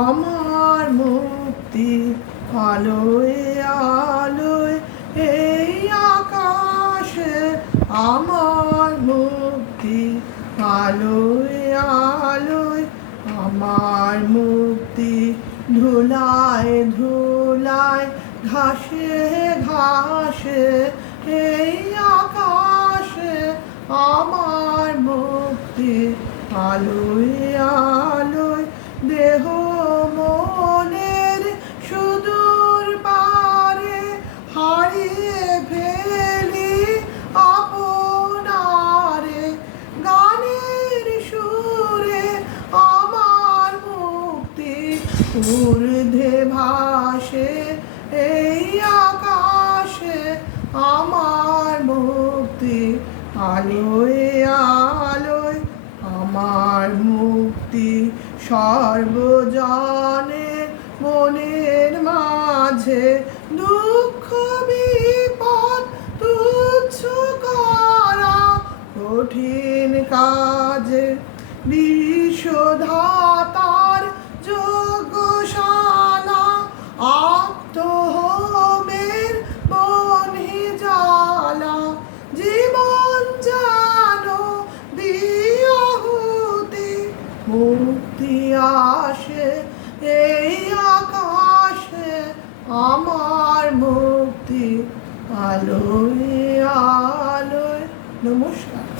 আমার মুক্তি আলোয় আলোয় এই আকাশে, আমার মুক্তি আলোয় আলোয়, আমার মুক্তি ধুলায় ধুলায় ঘাসে ঘাসে এই আকাশে, আমার মুক্তি আলোয় আলোয়। দেহ মনের সুদূর পারে হারিয়ে ফেলি আপনারে, গানের সুরে আমার মুক্তি ঊর্ধ্বে ভাসে এই আকাশে, আমার মুক্তি আলোয় আলোয়, আমার মুক্তি সর্বজনের মনের মাঝে। দুঃখ বিপদ তুচ্ছ করা কঠিন কাজে, বিশ্বধাতার যজ্ঞশালা আত্মহোমের বহ্নি জ্বালা, জীবন জানো দিয়াহুতি, মুক্তি আসে এই আকাশে, আমার মুক্তি আলোয় আলোয়। নমস্কার।